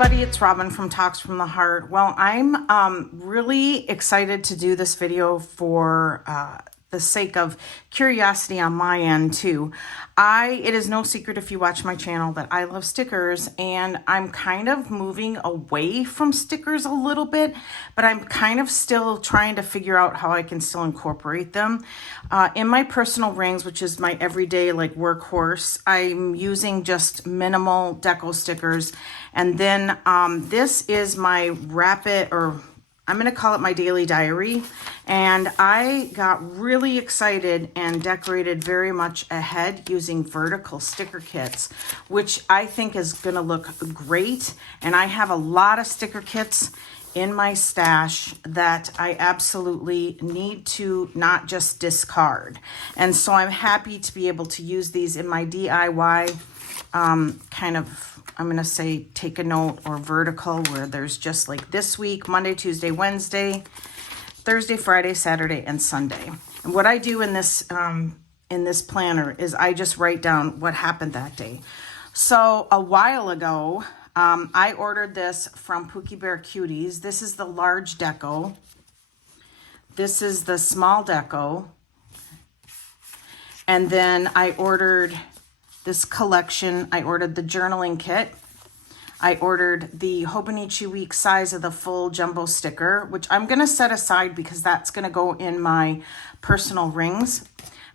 everybody, it's Robin from Talks from the Heart. Well, I'm really excited to do this video for the sake of curiosity on my end too. It is no secret if you watch my channel that I love stickers, and I'm kind of moving away from stickers a little bit, but I'm kind of still trying to figure out how I can still incorporate them. In my personal rings, which is my everyday like workhorse, I'm using just minimal deco stickers. And then this is my rapid, or I'm going to call it my daily diary. And I got really excited and decorated very much ahead using vertical sticker kits, which I think is going to look great. And I have a lot of sticker kits in my stash that I absolutely need to not just discard. And so I'm happy to be able to use these in my DIY kind of, I'm going to say take a note or vertical, where there's just like this week, Monday, Tuesday, Wednesday, Thursday, Friday, Saturday, and Sunday. And what I do in this planner is I just write down what happened that day. So a while ago, I ordered this from Pookie Bear Cuties. This is the large deco. This is the small deco. And then I ordered this collection. I ordered the journaling kit. I ordered the Hobonichi Week size of the full jumbo sticker, which I'm going to set aside because that's going to go in my personal rings.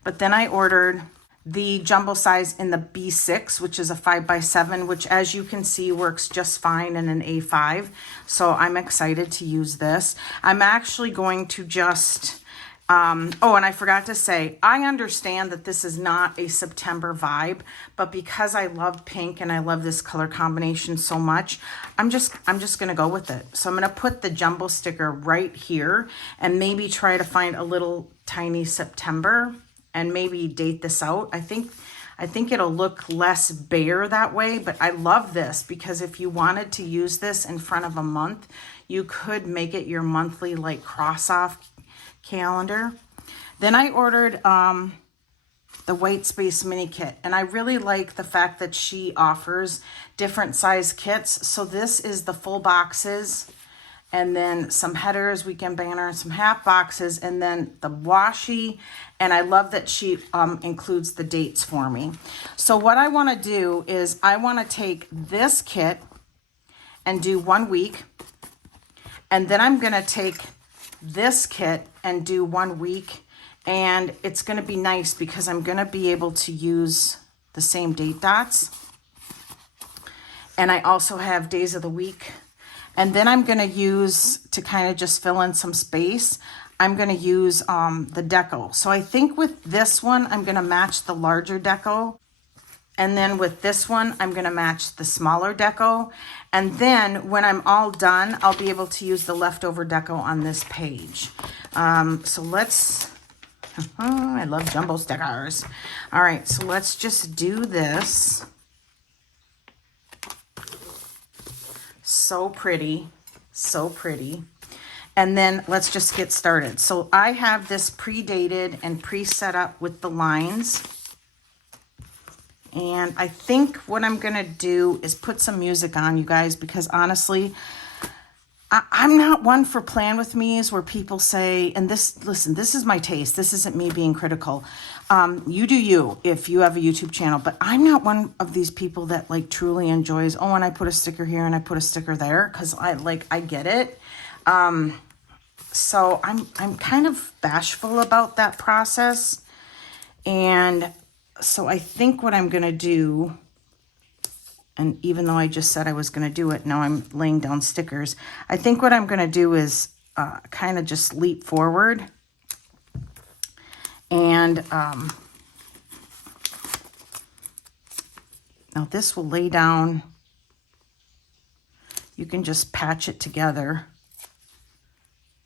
But then I ordered the jumbo size in the B6, which is a 5x7, which as you can see works just fine in an A5. So I'm excited to use this. I'm actually going to just... oh, and I forgot to say, I understand that this is not a September vibe, but because I love pink and I love this color combination so much, I'm just going to go with it. So I'm going to put the jumbo sticker right here and maybe try to find a little tiny September and maybe date this out. I think it'll look less bare that way, but I love this because if you wanted to use this in front of a month, you could make it your monthly like cross-off calendar. Then I ordered the White Space mini kit, and I really like the fact that she offers different size kits. So this is the full boxes, and then some headers, weekend banner, some half boxes, and then the washi. And I love that she includes the dates for me. So what I want to do is I want to take this kit and do 1 week, and then I'm going to take this kit and do 1 week, and it's going to be nice because I'm going to be able to use the same date dots, and I also have days of the week. And then I'm going to use, to kind of just fill in some space, I'm going to use the deco. So I think with this one I'm going to match the larger deco, and then with this one, I'm going to match the smaller deco. And then when I'm all done, I'll be able to use the leftover deco on this page. So let's, I love jumbo stickers. All right, so let's just do this. So pretty, so pretty. And then let's just get started. So I have this pre-dated and pre-set up with the lines. And I think what I'm going to do is put some music on, you guys, because honestly, I'm not one for plan with me's where people say, and this, listen, this is my taste. This isn't me being critical. You do you if you have a YouTube channel, but I'm not one of these people that like truly enjoys, oh, and I put a sticker here and I put a sticker there, because I get it. So I'm kind of bashful about that process. And so I think what I'm going to do, and even though I just said I was going to do it, now I'm laying down stickers. I think what I'm going to do is kind of just leap forward. And now this will lay down. You can just patch it together.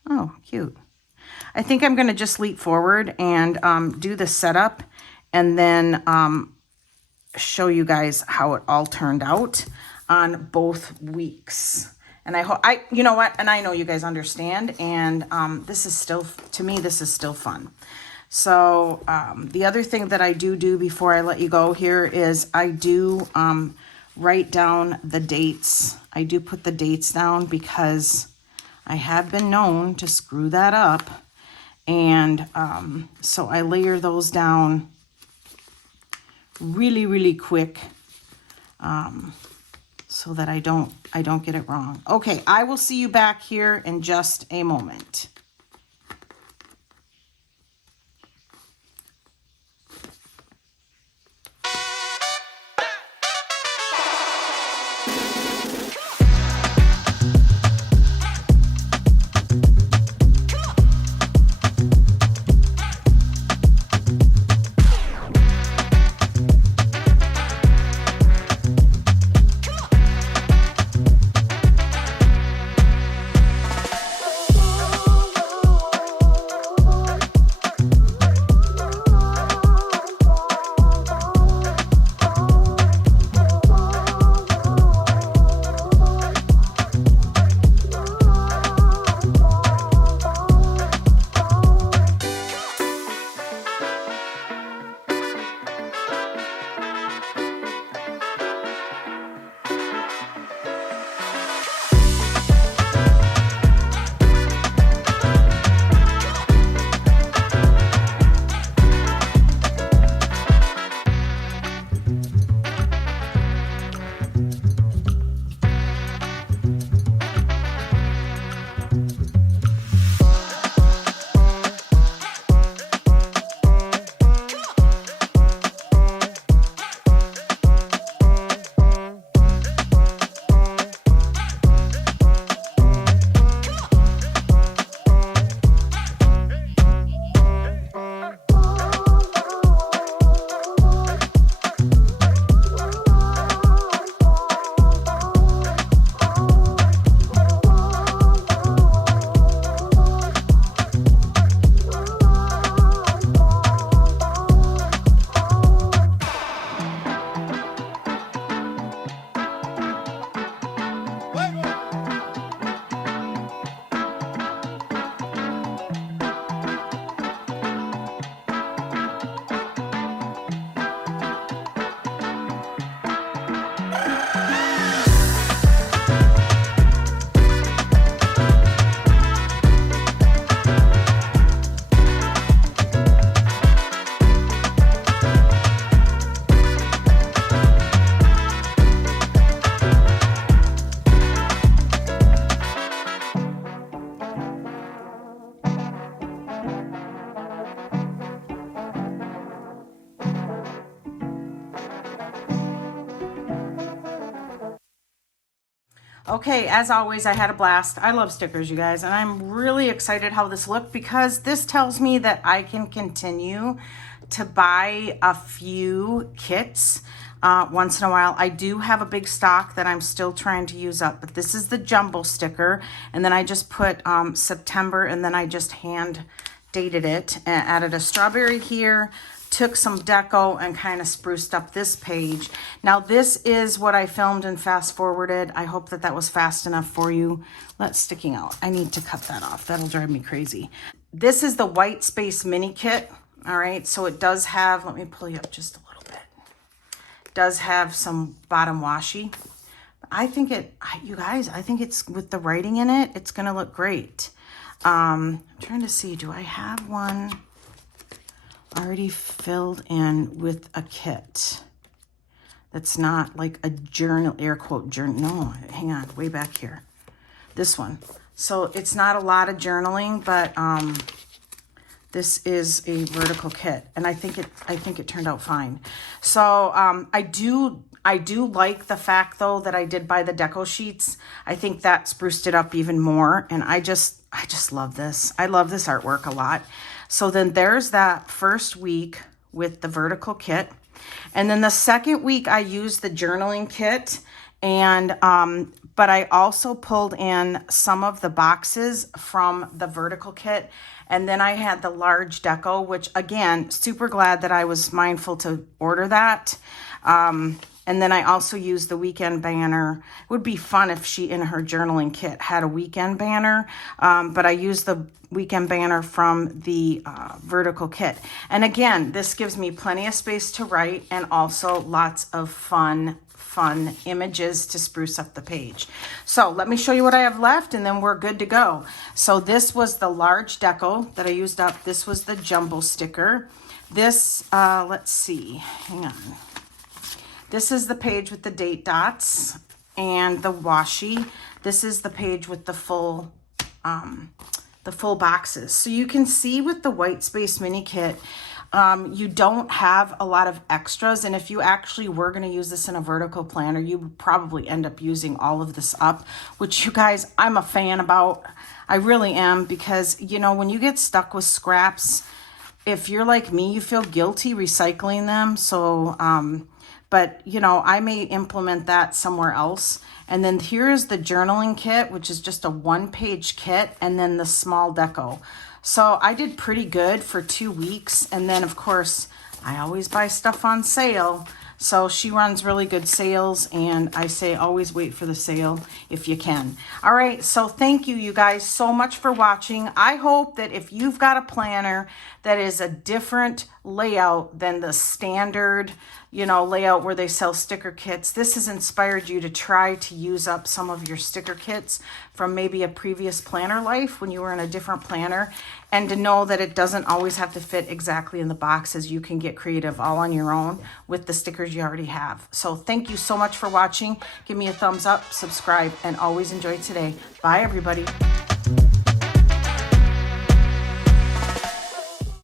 Oh, cute. I think I'm going to just leap forward and do the setup, and then show you guys how it all turned out on both weeks. And I hope, you know what, and I know you guys understand, and this is still, to me, this is still fun. So the other thing that I do before I let you go here is I do write down the dates. I do put the dates down because I have been known to screw that up. And so I layer those down really, really quick so that I don't get it wrong. Okay, I will see you back here in just a moment. Okay, as always, I had a blast. I love stickers, you guys, and I'm really excited how this looked because this tells me that I can continue to buy a few kits once in a while. I do have a big stock that I'm still trying to use up, but this is the jumbo sticker, and then I just put September, and then I just hand dated it and added a strawberry here, took some deco and kind of spruced up this page. Now this is what I filmed and fast forwarded. I hope that that was fast enough for you. That's sticking out. I need to cut that off. That'll drive me crazy. This is the white space mini kit. All right, so it does have, let me pull you up just a little bit. It does have some bottom washi. I think you guys, I think it's with the writing in it, it's gonna look great. I'm trying to see, do I have one already filled in with a kit that's not like a journal, air quote journal? No, hang on, way back here. This one. So it's not a lot of journaling, but this is a vertical kit, and I think it turned out fine. So I do like the fact though that I did buy the deco sheets. I think that spruced it up even more, and I just love this. I love this artwork a lot. So then there's that first week with the vertical kit. And then the second week I used the journaling kit, and but I also pulled in some of the boxes from the vertical kit, And then I had the large deco, which again, super glad that I was mindful to order that. And then I also used the weekend banner. It would be fun if she, in her journaling kit, had a weekend banner. But I used the weekend banner from the vertical kit. And again, this gives me plenty of space to write and also lots of fun images to spruce up the page. So let me show you what I have left and then we're good to go. So this was the large deco that I used up. This was the jumbo sticker. This, let's see, hang on. This is the page with the date dots and the washi. This is the page with the full boxes. So you can see with the White Space mini kit, you don't have a lot of extras. And if you actually were going to use this in a vertical planner, you would probably end up using all of this up, which you guys, I'm a fan about. I really am, because, you know, when you get stuck with scraps, if you're like me, you feel guilty recycling them. So, but, you know, I may implement that somewhere else. And then here's the journaling kit, which is just a 1-page kit, and then the small deco. So I did pretty good for 2 weeks. And then, of course, I always buy stuff on sale. So she runs really good sales, and I say always wait for the sale if you can. All right, so thank you guys so much for watching. I hope that if you've got a planner that is a different layout than the standard, you know, layout where they sell sticker kits, this has inspired you to try to use up some of your sticker kits from maybe a previous planner life when you were in a different planner, and to know that it doesn't always have to fit exactly in the boxes. You can get creative all on your own with the stickers you already have. So thank you so much for watching. Give me a thumbs up, subscribe, and always enjoy today. Bye, everybody.